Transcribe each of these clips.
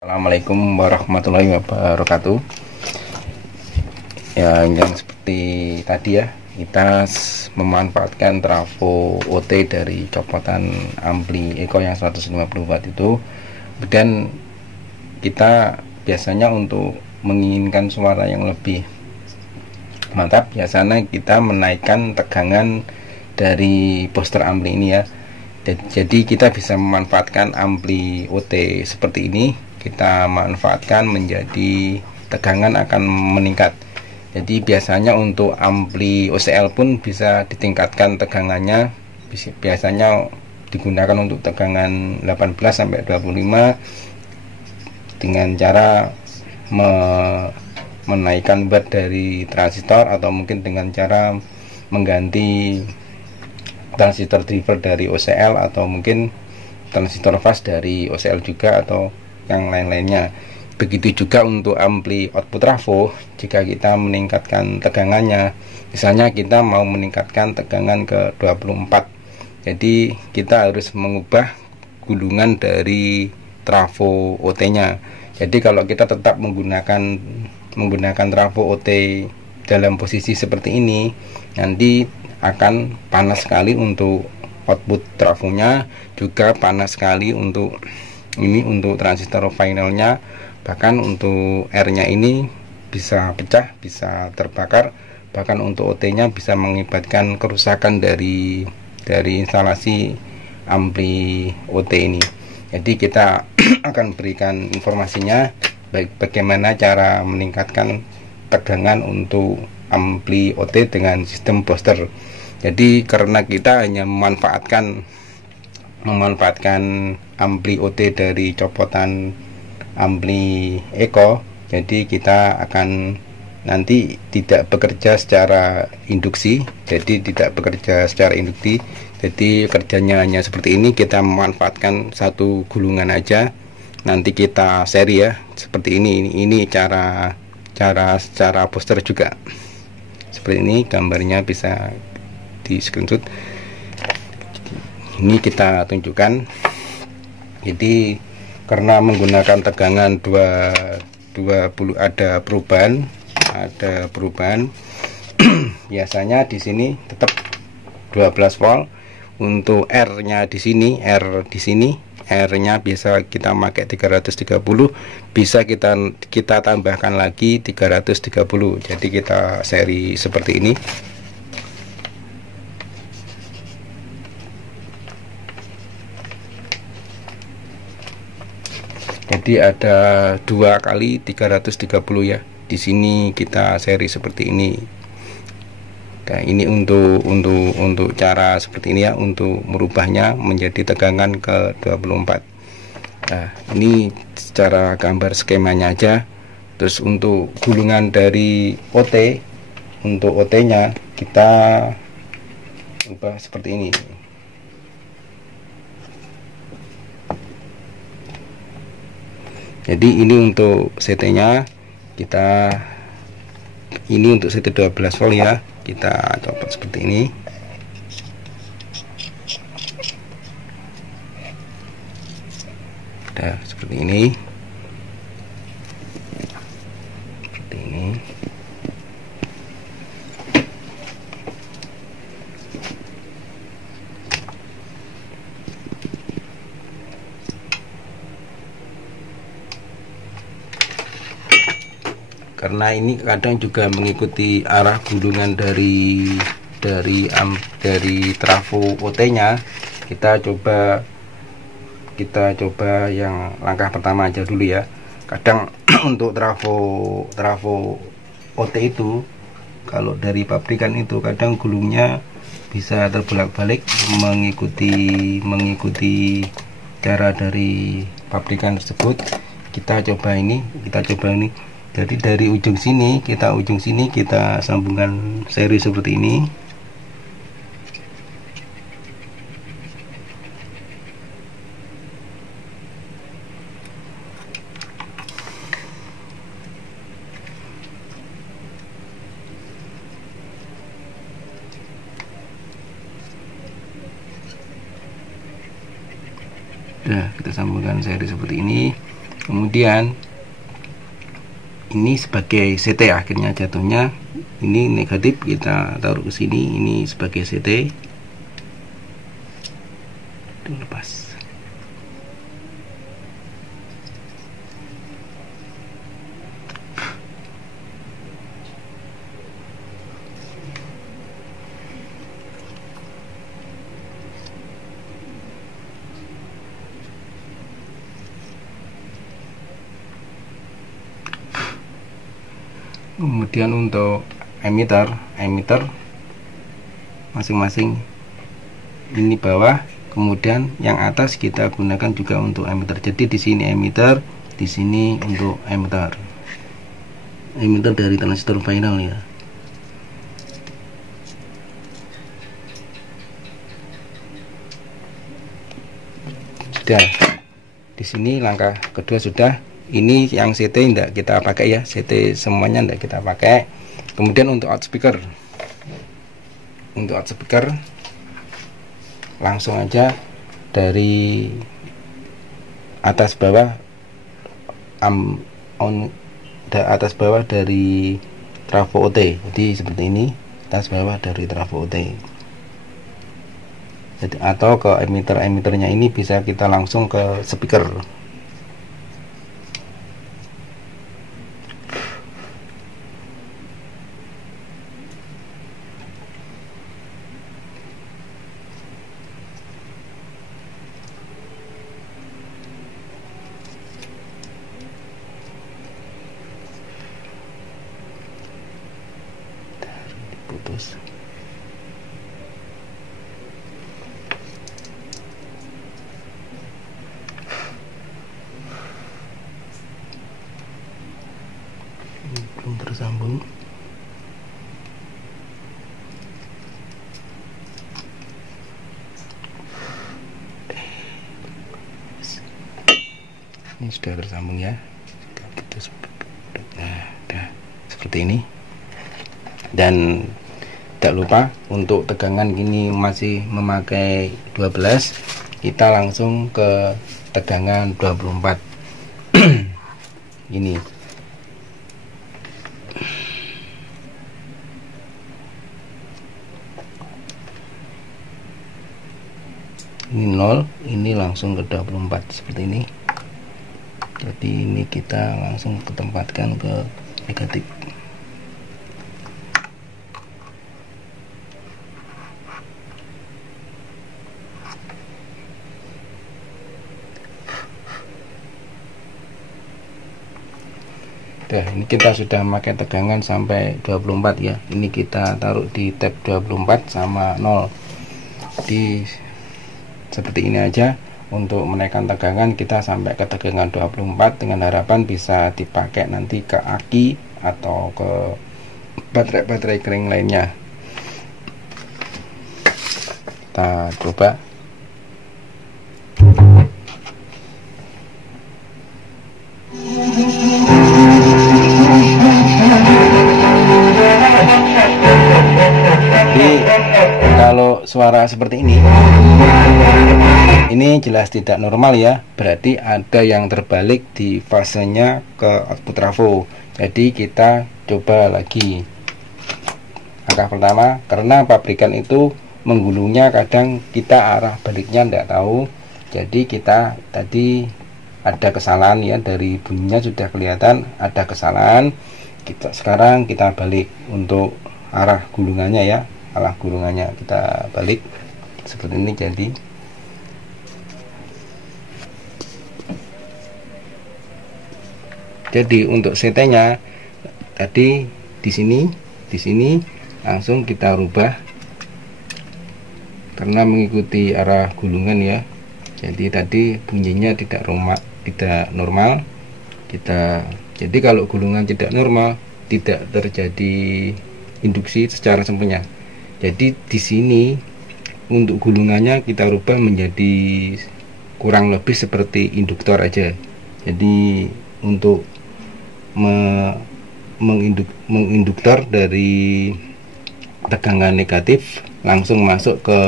Assalamualaikum warahmatullahi wabarakatuh. Ya, yang seperti tadi ya, kita memanfaatkan trafo OT dari copotan ampli Eko yang 150 watt itu. Dan kita biasanya untuk menginginkan suara yang lebih mantap, biasanya kita menaikkan tegangan dari booster ampli ini ya. Jadi kita bisa memanfaatkan ampli OT seperti ini, kita manfaatkan menjadi tegangan akan meningkat. Jadi biasanya untuk ampli OCL pun bisa ditingkatkan tegangannya, biasanya digunakan untuk tegangan 18 sampai 25 dengan cara menaikkan watt dari transistor, atau mungkin dengan cara mengganti transistor driver dari OCL, atau mungkin transistor fast dari OCL juga, atau yang lain-lainnya. Begitu juga untuk ampli output trafo, jika kita meningkatkan tegangannya, misalnya kita mau meningkatkan tegangan ke 24, jadi kita harus mengubah gulungan dari trafo OT nya. Jadi kalau kita tetap menggunakan trafo OT dalam posisi seperti ini, nanti akan panas sekali untuk output trafonya, juga panas sekali untuk transistor finalnya, bahkan untuk R nya ini bisa pecah, bisa terbakar, bahkan untuk OT nya bisa mengakibatkan kerusakan dari instalasi ampli OT ini. Jadi kita akan berikan informasinya bagaimana cara meningkatkan tegangan untuk ampli OT dengan sistem booster. Jadi karena kita hanya memanfaatkan ampli OT dari copotan ampli Eko, jadi kita akan nanti tidak bekerja secara induksi. Jadi kerjanya hanya seperti ini, kita memanfaatkan satu gulungan aja, nanti kita seri ya, seperti ini cara secara poster juga seperti ini. Gambarnya bisa di screenshot, ini kita tunjukkan. Jadi karena menggunakan tegangan 20 ada perubahan biasanya di sini tetap 12 volt. Untuk R nya di sini, R nya biasa kita pakai 330, bisa kita tambahkan lagi 330. Jadi kita seri seperti ini. Jadi ada 2 kali 330 ya. Di sini kita seri seperti ini. Nah, ini untuk cara seperti ini ya, untuk merubahnya menjadi tegangan ke 24. Nah, ini secara gambar skemanya aja. Terus untuk gulungan dari OT, untuk OT nya kita ubah seperti ini. Jadi ini untuk CT nya, ini untuk CT 12 volt ya, kita copot seperti ini. Nah, seperti ini. Karena ini kadang juga mengikuti arah gulungan dari trafo OT nya, kita coba yang langkah pertama aja dulu ya. Kadang untuk trafo OT itu, kalau dari pabrikan itu kadang gulungnya bisa terbolak-balik mengikuti cara dari pabrikan tersebut. Kita coba ini. Jadi dari ujung sini kita sambungkan seri seperti ini. Nah, kita sambungkan seri seperti ini. Kemudian ini sebagai CT, akhirnya jatuhnya ini negatif, kita taruh ke sini, ini sebagai CT. Itu lepas. Kemudian untuk emitter masing-masing ini bawah, kemudian yang atas kita gunakan juga untuk emitter. Jadi di sini emitter, di sini untuk emitter dari transistor final ya. Sudah. Di sini langkah kedua sudah. Ini yang CT tidak kita pakai ya, CT semuanya tidak kita pakai. Kemudian untuk outspeaker, langsung aja dari atas bawah atas bawah dari trafo OT. Jadi seperti ini, atas bawah dari trafo OT. Jadi, atau ke emiternya ini bisa kita langsung ke speaker. Putus. Belum tersambung. Ini sudah tersambung ya. Putus. Nah, seperti ini. Dan tidak lupa untuk tegangan gini masih memakai 12, kita langsung ke tegangan 24. Ini ini 0, ini langsung ke 24 seperti ini. Jadi ini kita langsung ketempatkan ke negatif. Nah, ini kita sudah pakai tegangan sampai 24 ya. Ini kita taruh di tab 24 sama 0. Di seperti ini aja. Untuk menaikkan tegangan kita sampai ke tegangan 24 dengan harapan bisa dipakai nanti ke aki atau ke baterai kering lainnya. Kita coba. Kalau suara seperti ini jelas tidak normal ya, berarti ada yang terbalik di fasenya ke output trafo. Jadi kita coba lagi. Langkah pertama, karena pabrikan itu menggulungnya kadang kita arah baliknya tidak tahu, jadi kita tadi ada kesalahan ya, dari bunyinya sudah kelihatan ada kesalahan. Sekarang kita balik untuk arah gulungannya ya, arah gulungannya kita balik seperti ini. Jadi untuk CT-nya tadi di sini langsung kita rubah karena mengikuti arah gulungan ya. Jadi tadi bunyinya tidak normal. Jadi kalau gulungan tidak normal tidak terjadi induksi secara sempurna. Jadi di sini untuk gulungannya kita rubah menjadi kurang lebih seperti induktor aja. Jadi untuk menginduktor dari tegangan negatif langsung masuk ke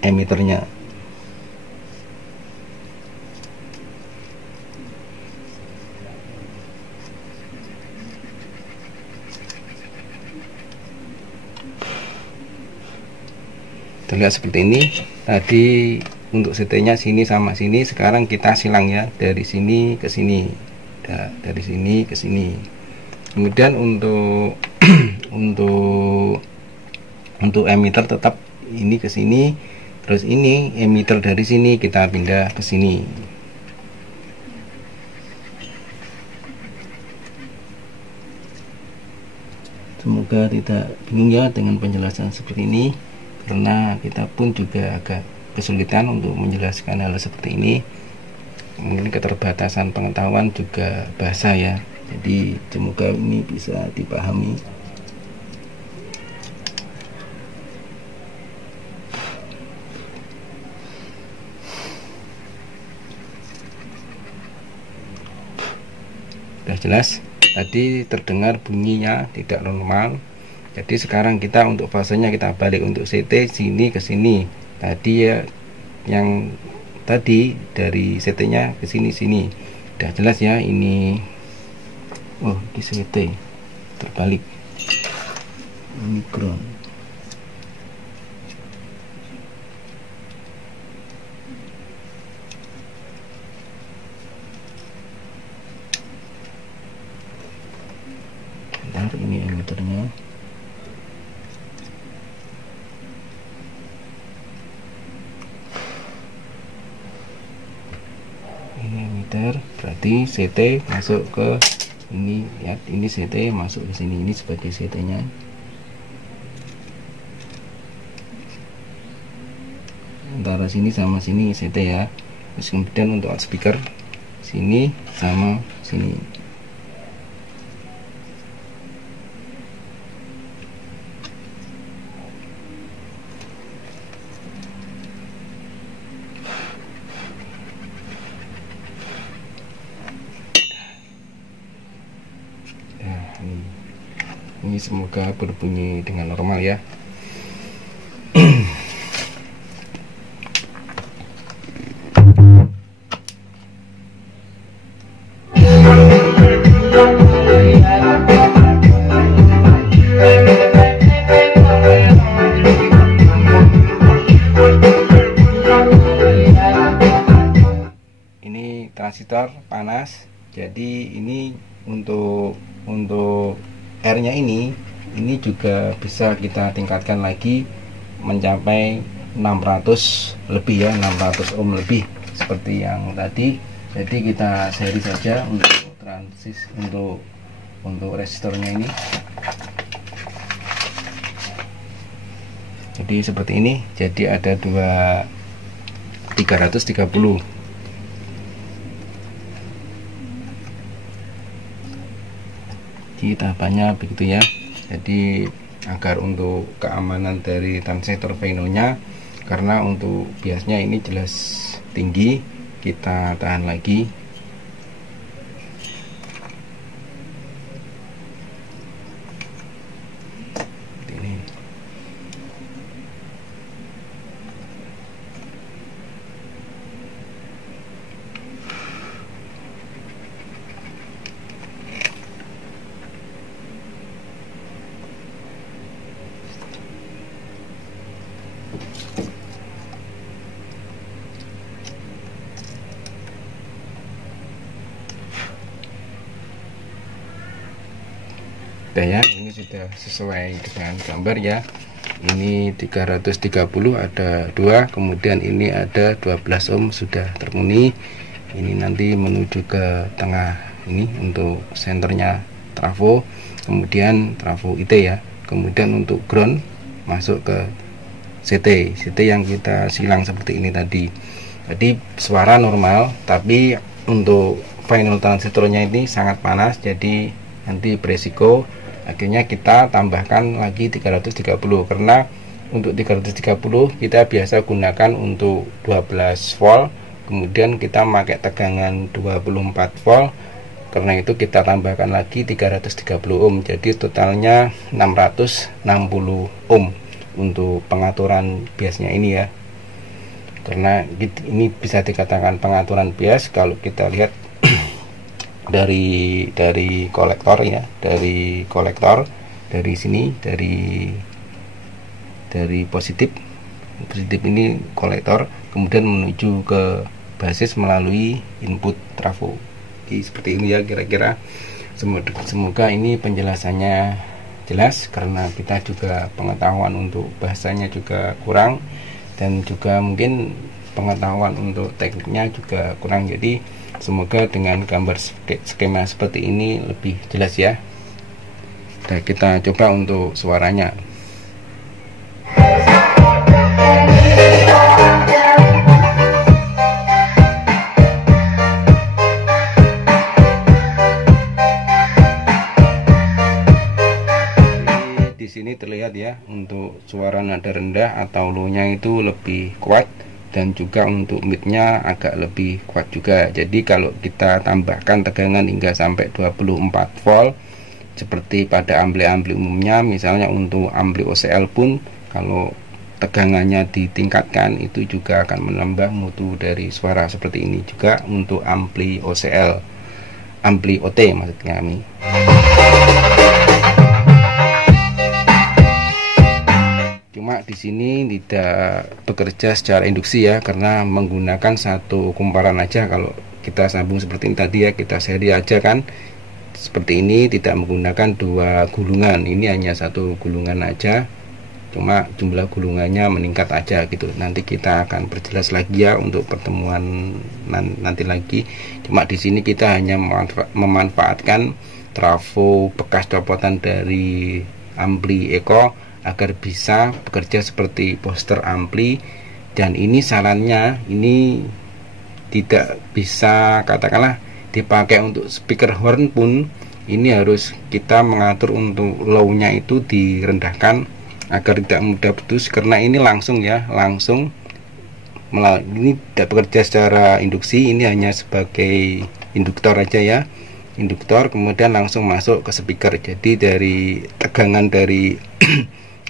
emiternya. terlihat seperti ini. Tadi untuk CT-nya sini sama sini, sekarang kita silang ya, dari sini ke sini, dari sini ke sini. Kemudian untuk untuk emitter tetap ini ke sini, terus ini emitter dari sini kita pindah ke sini. Semoga tidak bingung ya dengan penjelasan seperti ini, karena kita pun juga agak kesulitan untuk menjelaskan hal seperti ini. Mungkin keterbatasan pengetahuan juga bahasa ya, jadi semoga ini bisa dipahami. Sudah jelas? Tadi terdengar bunyinya tidak normal. Jadi sekarang kita untuk fasenya kita balik untuk CT sini ke sini. Tadi ya, yang tadi dari CT nya ke sini sini. Udah jelas ya ini. Oh, di CT terbalik. Ini ground. Ini emitternya. Ini emitter, berarti CT masuk ke ini ya, ini CT masuk ke sini, ini sebagai CT-nya. Antara sini sama sini CT ya. Terus kemudian untuk speaker sini sama sini. Ini semoga berbunyi dengan normal ya. Ini transistor panas, jadi ini untuk R-nya ini juga bisa kita tingkatkan lagi mencapai 600 lebih ya, 600 ohm lebih seperti yang tadi. Jadi kita seri saja untuk resistornya ini. Jadi seperti ini. Jadi ada 330. Jadi tahapannya begitu ya. Jadi agar untuk keamanan dari transistor Vaino-nya, karena untuk biasnya ini jelas tinggi, kita tahan lagi. Ini. Udah ya, ini sudah sesuai dengan gambar ya. Ini 330 ada 2, kemudian ini ada 12 ohm sudah terpenuhi. Ini nanti menuju ke tengah ini untuk senternya trafo, kemudian trafo IT ya. Kemudian untuk ground masuk ke CT yang kita silang seperti ini tadi. Jadi suara normal, tapi untuk final transistornya ini sangat panas, jadi nanti beresiko. Akhirnya kita tambahkan lagi 330, karena untuk 330 kita biasa gunakan untuk 12 volt, kemudian kita pakai tegangan 24 volt, karena itu kita tambahkan lagi 330 ohm, jadi totalnya 660 ohm untuk pengaturan biasnya ini ya. Karena ini bisa dikatakan pengaturan bias kalau kita lihat dari kolektor ya, dari kolektor dari sini, dari positif positif ini kolektor, kemudian menuju ke basis melalui input trafo. Jadi seperti ini ya kira-kira. Semoga ini penjelasannya jelas, karena kita juga pengetahuan untuk bahasanya juga kurang, dan juga mungkin pengetahuan untuk tekniknya juga kurang. Jadi semoga dengan gambar skema seperti ini lebih jelas ya. Dan kita coba untuk suaranya. Di sini terlihat ya, untuk suara nada rendah atau low-nya itu lebih kuat, dan juga untuk mid-nya agak lebih kuat juga. Jadi kalau kita tambahkan tegangan hingga sampai 24 volt seperti pada ampli-ampli umumnya, misalnya untuk ampli OCL pun kalau tegangannya ditingkatkan itu juga akan menambah mutu dari suara. Seperti ini juga untuk ampli OCL, ampli OT maksud kami. Cuma di sini tidak bekerja secara induksi ya, karena menggunakan satu kumparan aja. Kalau kita sambung seperti ini tadi ya, kita seri aja kan seperti ini, tidak menggunakan dua gulungan. Ini hanya satu gulungan aja, cuma jumlah gulungannya meningkat aja gitu. Nanti kita akan perjelas lagi ya untuk pertemuan nanti lagi. Cuma di sini kita hanya memanfaatkan trafo bekas copotan dari ampli Eko agar bisa bekerja seperti booster ampli. Dan ini sarannya, ini tidak bisa katakanlah dipakai untuk speaker horn pun. Ini harus kita mengatur untuk low-nya itu direndahkan agar tidak mudah putus, karena ini langsung ya, langsung ini tidak bekerja secara induksi. Ini hanya sebagai induktor aja ya, induktor, kemudian langsung masuk ke speaker. Jadi dari tegangan dari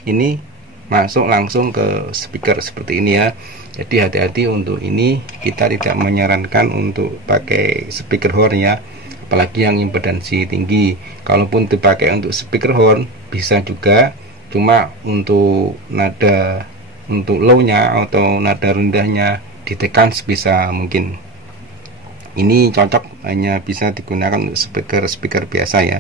ini masuk langsung ke speaker seperti ini ya. Jadi hati-hati untuk ini, kita tidak menyarankan untuk pakai speaker horn ya, apalagi yang impedansi tinggi. Kalaupun dipakai untuk speaker horn bisa juga, cuma untuk nada, untuk low-nya atau nada rendahnya ditekan sebisa mungkin. Ini cocok hanya bisa digunakan untuk speaker biasa ya.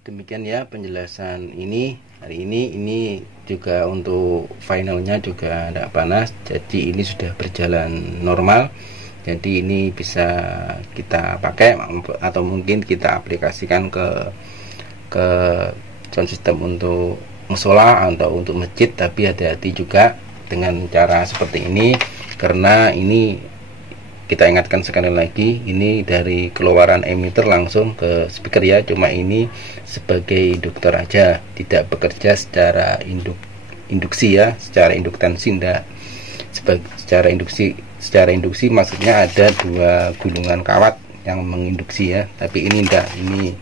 Demikian ya penjelasan ini hari ini juga untuk finalnya juga tidak panas, jadi ini sudah berjalan normal. Jadi ini bisa kita pakai atau mungkin kita aplikasikan ke sound system untuk musola atau untuk masjid. Tapi hati-hati juga dengan cara seperti ini, karena ini kita ingatkan sekali lagi, ini dari keluaran emitter langsung ke speaker ya. Cuma ini sebagai induktor aja, tidak bekerja secara induksi ya, secara induktansi enggak. Secara induksi maksudnya ada dua gulungan kawat yang menginduksi ya, tapi ini enggak, ini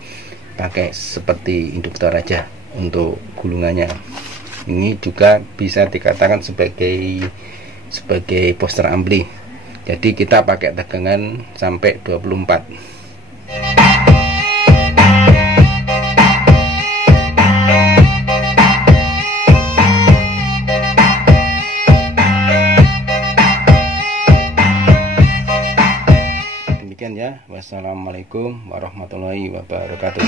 pakai seperti induktor aja untuk gulungannya. Ini juga bisa dikatakan sebagai booster ampli. Jadi kita pakai tegangan sampai 24. Demikian ya. Wassalamualaikum warahmatullahi wabarakatuh.